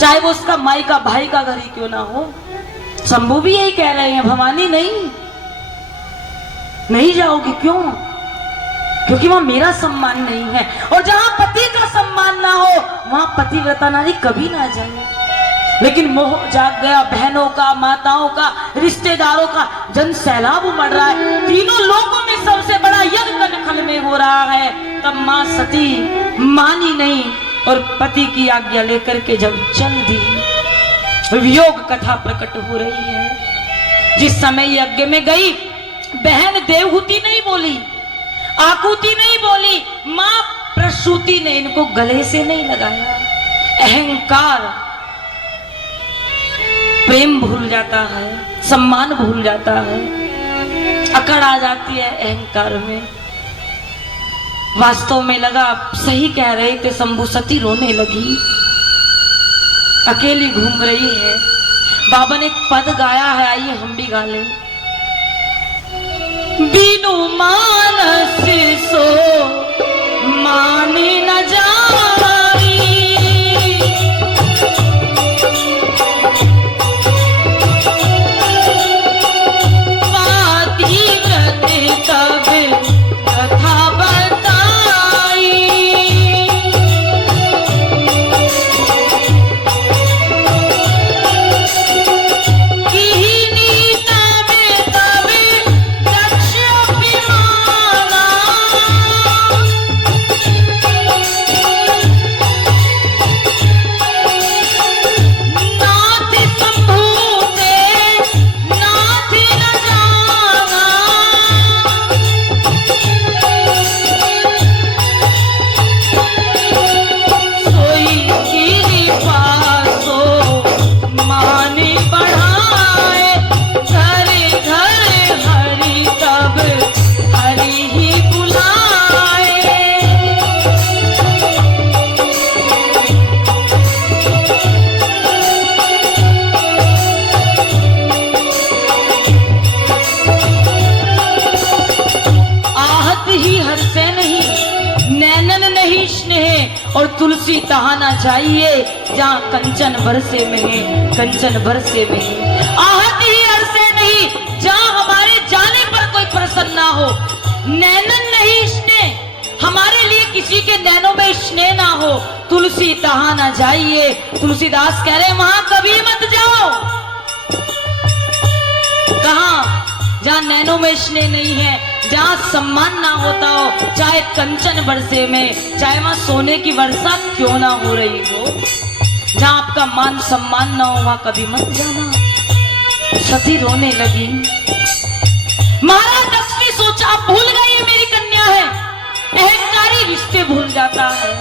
चाहे वो उसका माई का भाई का घर ही क्यों ना हो। शंभू भी यही कह रहे हैं, भवानी नहीं जाओगी क्यों? क्योंकि वहां मेरा सम्मान नहीं है, और जहां पति का सम्मान ना हो वहां पतिव्रता नारी कभी ना जाए। लेकिन मोह जाग गया, बहनों का, माताओं का, रिश्तेदारों का जन सैलाब उमड़ रहा है। तीनों लोगों में सबसे बड़ा यज्ञ कनखल में हो रहा है। तब मां सती मानी नहीं और पति की आज्ञा लेकर के जब चल दी, वियोग कथा प्रकट हो रही है। जिस समय यज्ञ में गई, बहन देवहूति नहीं बोली, आकुति नहीं बोली, मां प्रसूति ने इनको गले से नहीं लगाया। अहंकार प्रेम भूल जाता है, सम्मान भूल जाता है, अकड़ आ जाती है अहंकार में। वास्तव में लगा सही कह रहे थे शंभू, सती रोने लगी, अकेली घूम रही है। बाबा ने एक पद गाया है, आइए हम भी गा लें। बिनु मानस सो माने न जाई, पाती व्रत तब कथा बताई। और तुलसी तहाना चाहिए, जहाँ कंचन बरसे में है, कंचन बरसे में है। आहत ही अरसे नहीं, जहाँ हमारे जाने पर कोई प्रसन्न ना हो। नैनन नहीं स्नेह, हमारे लिए किसी के नैनों में स्नेह ना हो। तुलसी तहाना चाहिए, तुलसीदास कह रहे वहां कभी मत जाओ। कहा? जहाँ नैनों में स्नेह नहीं है, जहाँ सम्मान ना होता हो, चाहे कंचन बरसे में, चाहे वहां सोने की वर्षा क्यों ना हो रही हो, जहाँ आपका मान सम्मान ना हो वहां कभी मत जाना। सती रोने लगी। महाराज दक्ष ने सोचा आप भूल गए ये मेरी कन्या है। अहंकारी रिश्ते भूल जाता है,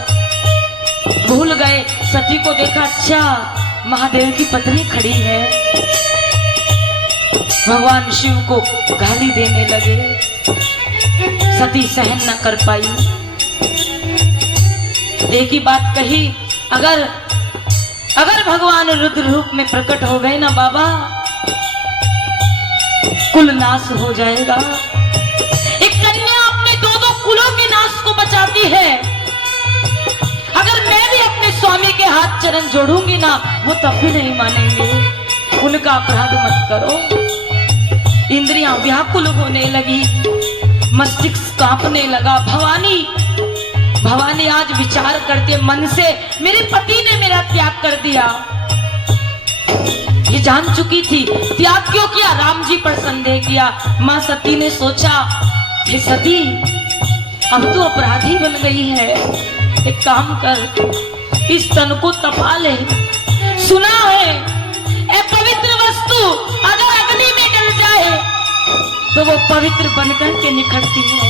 भूल गए। सती को देखा, अच्छा महादेव की पत्नी खड़ी है। भगवान शिव को गाली देने लगे। सती सहन न कर पाई, एक ही बात कही, अगर भगवान रुद्र रूप में प्रकट हो गए ना बाबा, कुल नाश हो जाएगा। एक कन्या अपने दो कुलों के नाश को बचाती है। अगर मैं भी अपने स्वामी के हाथ चरण जोड़ूंगी ना, वो तब भी नहीं मानेंगे। उनका अपराध मत करो। इंद्रियां व्याकुल होने लगी, मस्तिष्क कांपने लगा। भवानी आज विचार करते मन से, मेरे पति ने मेरा त्याग कर दिया। ये जान चुकी थी, त्याग क्यों किया? राम जी पर संदेह किया। मां सती ने सोचा, हे सती अब तो अपराधी बन गई है, एक काम कर, इस तन को तपा ले। सुना है ए पवित्र वस्तु अगर अग्नि में डल जाए तो वो पवित्र बनकर के निखरती है,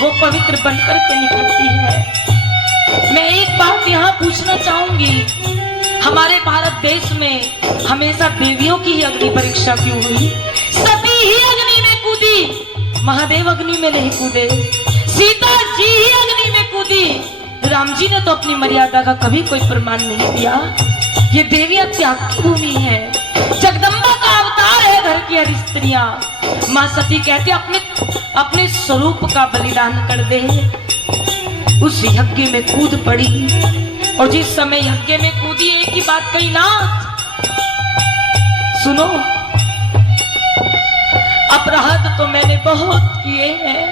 वो पवित्र बनकर के निखरती है। मैं एक बात यहाँ पूछना चाहूंगी, हमारे भारत देश में हमेशा देवियों की ही अग्नि परीक्षा क्यों हुई? सती ही अग्नि में कूदी, महादेव अग्नि में नहीं कूदे। सीता जी ही अग्नि में कूदी, राम जी ने तो अपनी मर्यादा का कभी कोई प्रमाण नहीं दिया। ये देवियां त्याग की भूमि है, जगदम्बा का अवतार है घर की हर स्त्रियां। मां सती कहती अपने स्वरूप का बलिदान कर दे। उस यज्ञ में कूद पड़ी। और जिस समय यज्ञ में कूदी एक ही बात कही, नाथ सुनो, अपराध तो मैंने बहुत किए हैं,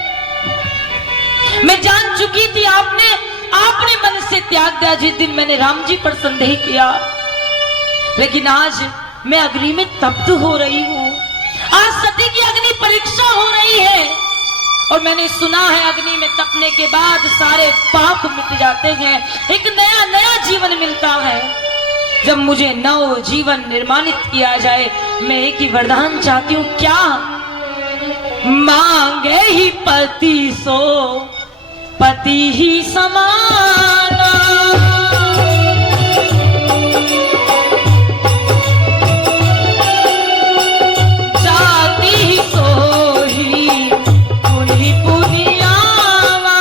मैं जान चुकी थी आपने मन से त्याग दिया जिस दिन मैंने राम जी पर संदेह किया, लेकिन आज मैं अग्नि में तप्त हो रही हूँ। आज सती की अग्नि परीक्षा हो रही है और मैंने सुना है अग्नि में तपने के बाद सारे पाप मिट जाते हैं, एक नया नया जीवन मिलता है। जब मुझे नव जीवन निर्माणित किया जाए, मैं एक ही वरदान चाहती हूँ, क्या? मांगे ही पति सो पति ही समाना, जाति ही सो ही पुनि पुनियावा।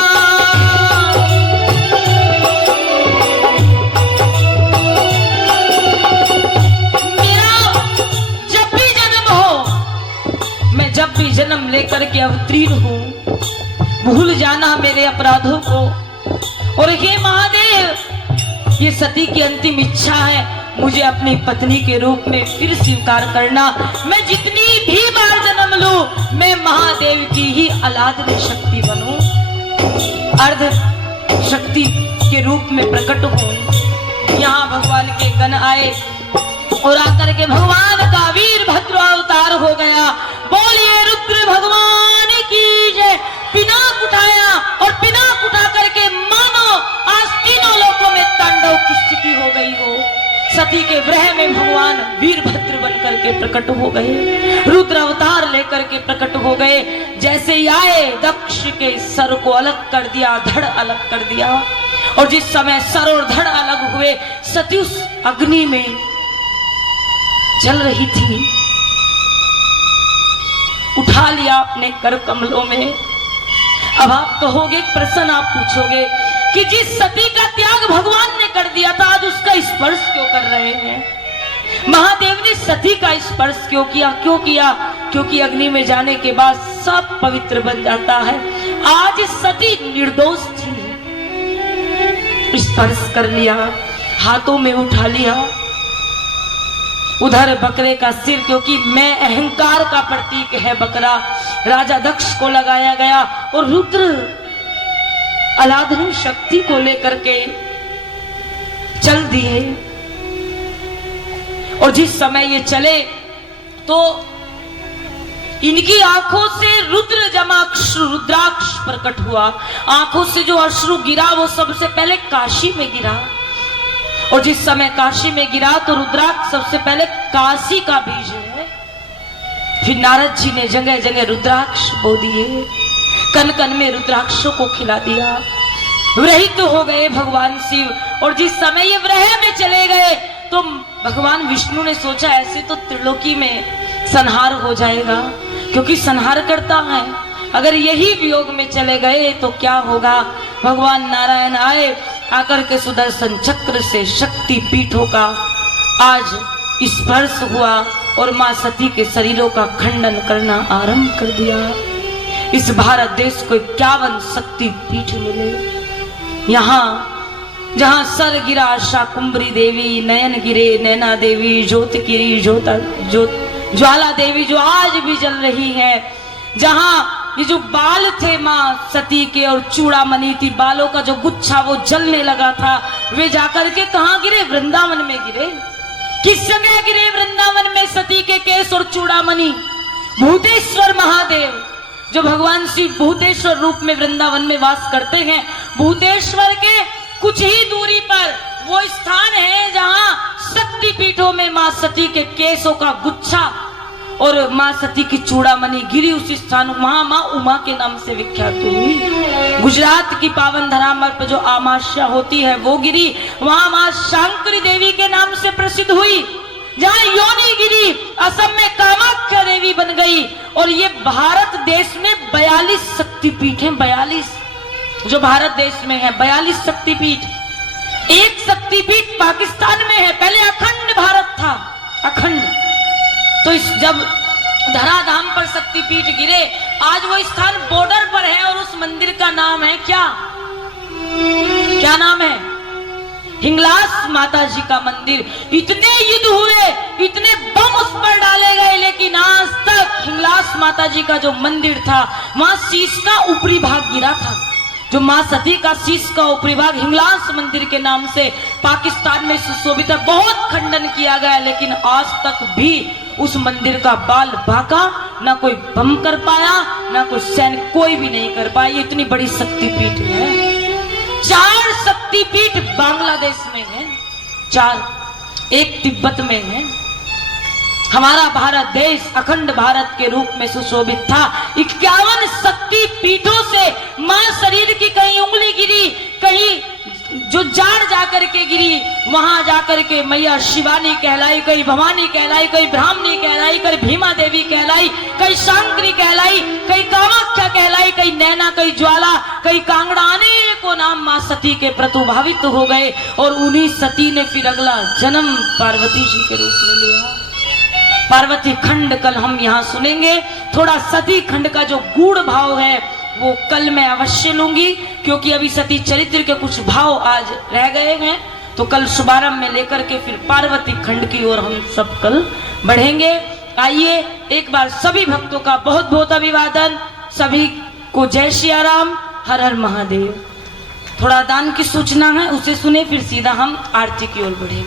मेरा जब भी जन्म हो, मैं जब भी जन्म लेकर के अवतीर्ण हूँ, भूल जाना मेरे अपराधों को। और हे महादेव, ये सती की अंतिम इच्छा है, मुझे अपनी पत्नी के रूप में फिर स्वीकार करना। मैं जितनी भी बार जन्म लूं, मैं महादेव की ही अलादनी शक्ति बनूं, अर्ध शक्ति के रूप में प्रकट हूं। यहाँ भगवान के गण आए और आकर के भगवान का वीरभद्र अवतार हो गया। बोलिए रुद्र भगवान की जय। पिनाक उठाया और पिनाक उठा करके मानो आज तीनों लोकों में तांडव की स्थिति हो गई हो। सती के ग्रह में भगवान वीरभद्र बनकर के प्रकट हो गए, रुद्र अवतार लेकर के प्रकट हो गए। जैसे ही आए, दक्ष के सर को अलग कर दिया, धड़ अलग कर दिया। और जिस समय सर और धड़ अलग हुए, सती उस अग्नि में जल रही थी, उठा लिया अपने कर कमलों में। अब आप कहोगे, प्रश्न आप पूछोगे कि जिस सती का त्याग भगवान ने कर दिया था, आज उसका स्पर्श क्यों कर रहे हैं? महादेव ने सती का स्पर्श क्यों किया? क्यों किया? क्योंकि अग्नि में जाने के बाद सब पवित्र बन जाता है। आज सती निर्दोष थी, स्पर्श कर लिया, हाथों में उठा लिया। उधर बकरे का सिर, क्योंकि मैं अहंकार का प्रतीक है बकरा, राजा दक्ष को लगाया गया और रुद्र अलादनी शक्ति को लेकर के चल दिए। और जिस समय ये चले तो इनकी आंखों से रुद्र जमाक्ष रुद्राक्ष प्रकट हुआ। आंखों से जो अश्रु गिरा वो सबसे पहले काशी में गिरा। और जिस समय काशी में गिरा तो रुद्राक्ष सबसे पहले काशी का बीज है। फिर नारद जी ने जगह जगह रुद्राक्ष बो दिए, कन कन में रुद्राक्षों को खिला दिया। व्रहित तो हो गए भगवान शिव। और जिस समय ये व्रह में चले गए तो भगवान विष्णु ने सोचा ऐसे तो त्रिलोकी में संहार हो जाएगा, क्योंकि संहार करता है। अगर यही वियोग में चले गए तो क्या होगा? भगवान नारायण आए, आकर के सुदर्शन चक्र से शक्ति पीठों का आज स्पर्श हुआ और मां सती के शरीरों का खंडन करना आरंभ कर दिया। इस भारत देश को 51 शक्ति पीठ मिले। यहाँ जहाँ सर गिरा शाकुंभरी देवी, नयन गिरे नैना देवी, ज्योत गिरी ज्वाला देवी जो आज भी जल रही है। जहाँ ये जो बाल थे माँ सती के और चूड़ामणि थी, बालों का जो गुच्छा वो जलने लगा था, वे जाकर के कहाँ गिरे? वृंदावन में गिरे। किस जगह गिरे? वृंदावन में सती के केस और चूड़ामणि। भूतेश्वर महादेव जो भगवान शिव भूतेश्वर रूप में वृंदावन में वास करते हैं, भूतेश्वर के कुछ ही दूरी पर वो स्थान है जहाँ शक्ति पीठों में माँ सती के केसों का गुच्छा और माँ सती की चूड़ामणि गिरी। उस स्थान वहां माँ उमा के नाम से विख्यात हुई। गुजरात की पावन धरा पर जो अमावस्या होती है वो गिरी, वहां माँ शांकरी देवी के नाम से प्रसिद्ध हुई। जहाँ योनि गिरी, असम में कामाख्या देवी बन गई। और ये भारत देश में 42 शक्तिपीठ हैं। 42 जो भारत देश में है, 42 शक्तिपीठ। एक शक्तिपीठ पाकिस्तान में है, पहले अखंड भारत था, अखंड। तो इस जब धराधाम पर शक्तिपीठ गिरे, आज वो स्थान बॉर्डर पर है और उस मंदिर का नाम है क्या? क्या नाम है? हिंगलाज माता जी का मंदिर। इतने युद्ध हुए, इतने बम उस पर डाले गए, लेकिन आज तक हिंगलाज माता जी का जो मंदिर था वहां शीश का ऊपरी भाग गिरा था। जो मां सती का शीश का ऊपरी भाग हिंगलाज मंदिर के नाम से पाकिस्तान में सुशोभित है। बहुत खंडन किया गया, लेकिन आज तक भी उस मंदिर का बाल बांका ना कोई बम कर पाया, ना कोई सैनिक, कोई भी नहीं कर पाया। ये इतनी बड़ी शक्तिपीठ है। 4 शक्तिपीठ बांग्लादेश में है, 4, एक तिब्बत में है। हमारा भारत देश अखंड भारत के रूप में सुशोभित था। 51 शक्ति पीठों से मां शरीर की कहीं उंगली गिरी, कहीं जो जाड़ जाकर के गिरी, वहां जाकर के मैया शिवानी कहलाई, कहीं भवानी कहलाई, कहीं ब्राह्मणी कहलाई, कहीं भीमा देवी कहलाई, कहीं शांकरी कहलाई, कहीं कामाख्या कहलाई, कहीं नैना, कहीं ज्वाला, कहीं कांगड़ा, अनेकों नाम मां सती के प्रतुभावित हो गए। और उन्हीं सती ने फिर अगला जन्म पार्वती जी के रूप में लिया। पार्वती खंड कल हम यहाँ सुनेंगे। थोड़ा सती खंड का जो गूढ़ भाव है वो कल मैं अवश्य लूंगी, क्योंकि अभी सती चरित्र के कुछ भाव आज रह गए हैं। तो कल शुभारंभ में लेकर के फिर पार्वती खंड की ओर हम सब कल बढ़ेंगे। आइए एक बार सभी भक्तों का बहुत बहुत अभिवादन, सभी को जय श्री राम, हर हर महादेव। थोड़ा दान की सूचना है, उसे सुने, फिर सीधा हम आरती की ओर बढ़ेंगे।